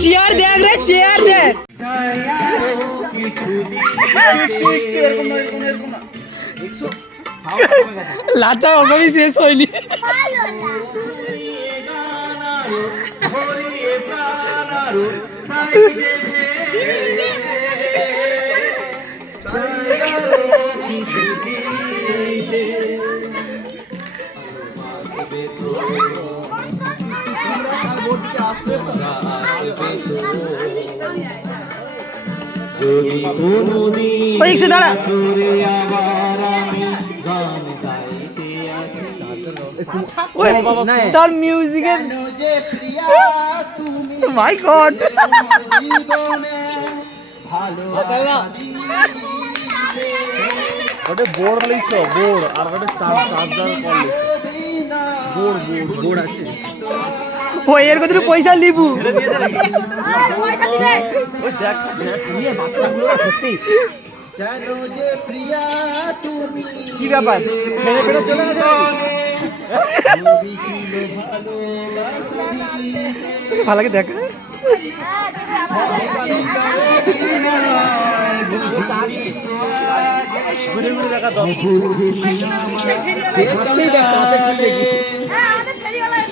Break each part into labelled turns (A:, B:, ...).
A: Chair দেখ রে chair দেখ। লাচা শেষ হয়নি। দাঁড়া। তার মিউজিকের মাই গড
B: ওটা বোর্ড লিখছ বোর্ড। আর ওটা চার কল বোর্ড বোর্ড বোর্ড আছে।
A: ওই এর কত পয়সা লিবু কি ব্যাপার? ছেড়ে ফেলে চলে গেছে ভালো লাগে দেখ।
B: ঘুরে ঘুরে দেখা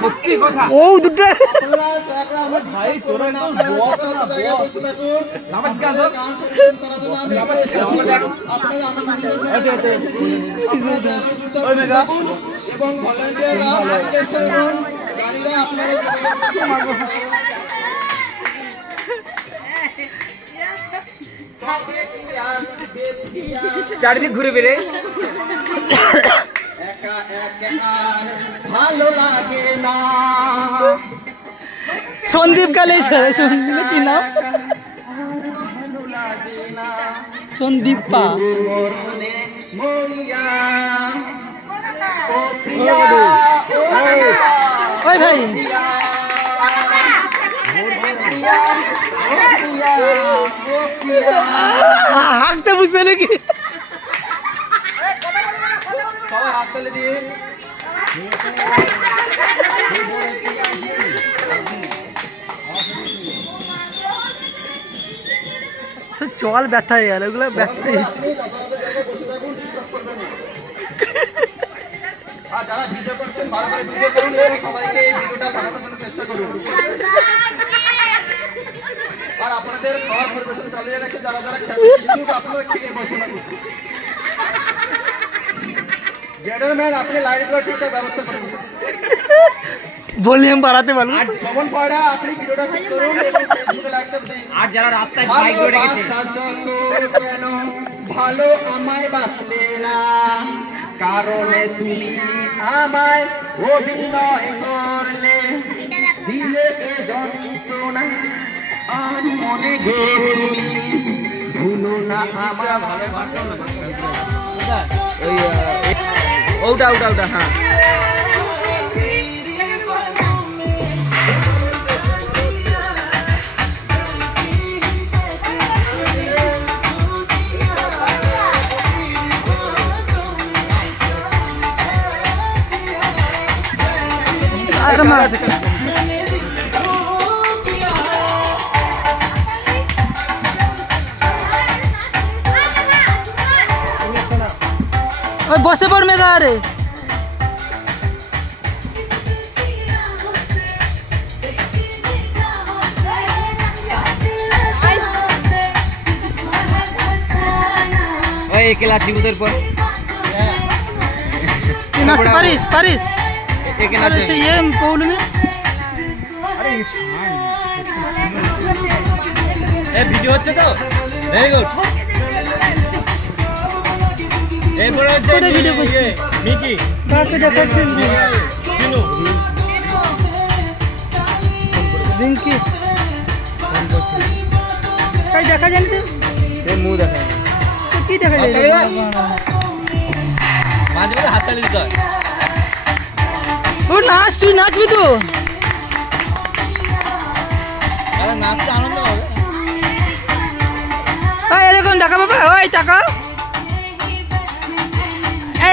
A: সত্যি কথা। ও দুটো।
C: ভাই তোরা না
A: নমস্কার লোক
C: এবং ভলান্টিয়াররা হাইটেস্টার এবং গাড়িরা আপনারা
A: চারিদিক ঘুরে বেড়ে।
C: একা একা আর ভালো লাগে না।
A: সন্দীপ কালে স্যার সন্দীপ কি নাম
C: না।
A: সন্দীপ পা। ওই ভাই। হাঁকতে বুঝছে নাকি?
C: সবাই হাত তালে দিয়ে
A: সে চল ব্যথা হয়ে গেল ওগুলো ব্যথা হয়ে গেছে।
C: আর যারা ভিডিও করছেন ভালো করে ভিডিও করুন এবং সবাইকে এই ভিডিওটা পাঠানোর জন্য চেষ্টা করুন। আর আপনাদের খাওয়ার পরিবেশন চালিয়ে রেখে যারা যারা খেতে ইচ্ছুক আপনারা খেয়ে বসুন আপনি ব্যবস্থা করুন
A: ভলিউম বাড়াতে
C: যখন পড়া আপনি ভিডিওটা করুন
A: আর যারা রাস্তায়
C: ভালোবাসা যত কেন? ভালো আমায় বাসলে না কারণে তুমি আমায় অভিনয় করলে। দিলে এ যন্ত্রণা আর মনে গো তুমি ভুলো না। আমার
A: ওটা ওটা ওটা হ্যাঁ। আর মাছ ওই বসে পড় মেঘা আরে ওই একলা চিবুদের পর তুই নাচতে পারিস পারিস আরে সে ইয়ে পৌলমি
B: এ ভিডিও হচ্ছে তো ভেরি গুড এরপরে হচ্ছে
A: কোথায় video করছিস?
B: ইয়ে, মিকি।
A: কাকে দেখাচ্ছিস?
B: কিনু।
A: রিঙ্কি। তাই দেখা জানি তো?
B: মুখ দেখা
A: কি দেখা যায়?
B: মাঝে মাঝে হাততালি দিতে হয়।
A: ও নাচ তুই নাচবি তো?
C: নাচতে আনন্দ হবে
A: এরকম দেখা বাবা ওই তাকাও।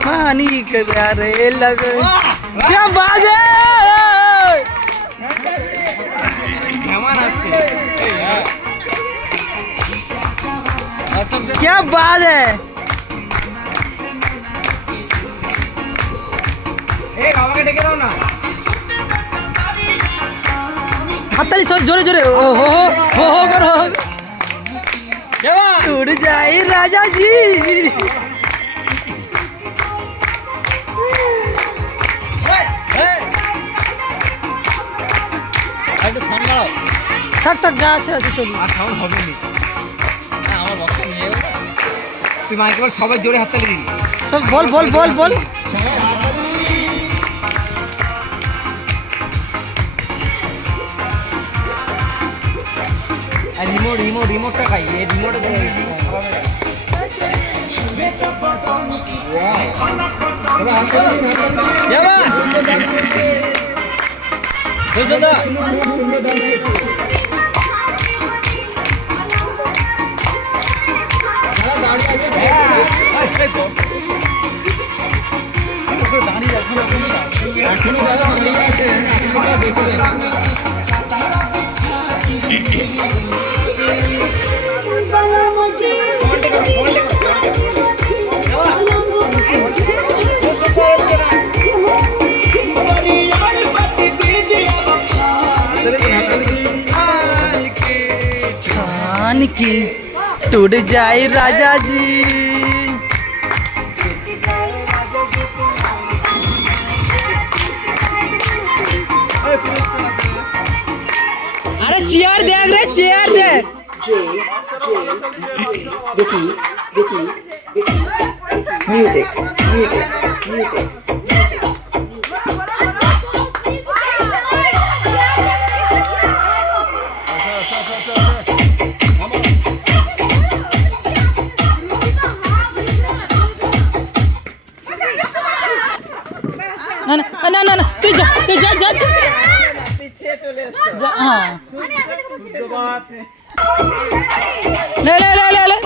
A: पानी करारे लग क्या बात है क्या बात है হাততালি সব জোরে জোরে ও হো হো হো হো করো टूट जाए राजा जी থাক থাক যা আছে আছে চলি
B: আর সাউন্ড হবে নি
C: আমার বক্স নিয়ে
B: তুই মাইকে বল সবাই জোরে হাততালি দিবি
A: সব বল বল বল বল
B: রিমোট রিমোট রিমোটটা খাই এই রিমোটে
A: खान टूट जाए राजा जी। अरे चेयर देख रे चेयर देख।
D: Music, music, music.
A: ना লে লে লে লে লে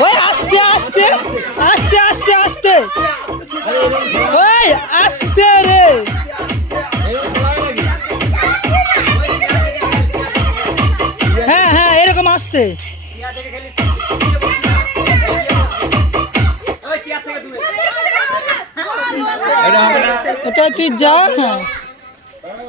A: ওই আস্তে আস্তে আস্তে আস্তে আস্তে ওই আস্তে রে হ্যাঁ হ্যাঁ এরকম আস্তে ওটা তুই যা হ্যাঁ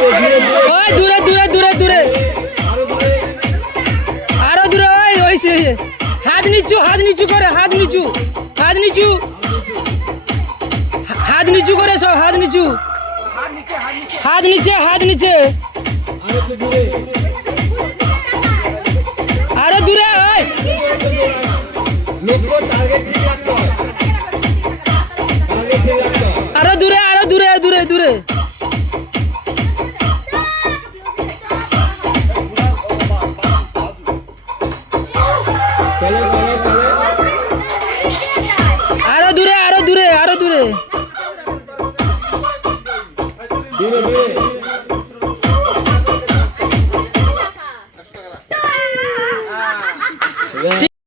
A: ওই দূরে দূরে দূরে দূরে।
C: আরও দূরে,
A: ওই ওই হাত নিচু হাত নিচু করে, হাত নিচু হাত নিচু। হাত নিচু করে সব, হাত নিচু।
B: হাত নিচে হাত নিচে।
C: আরও দূরে,
A: ওই।
C: টার্গেট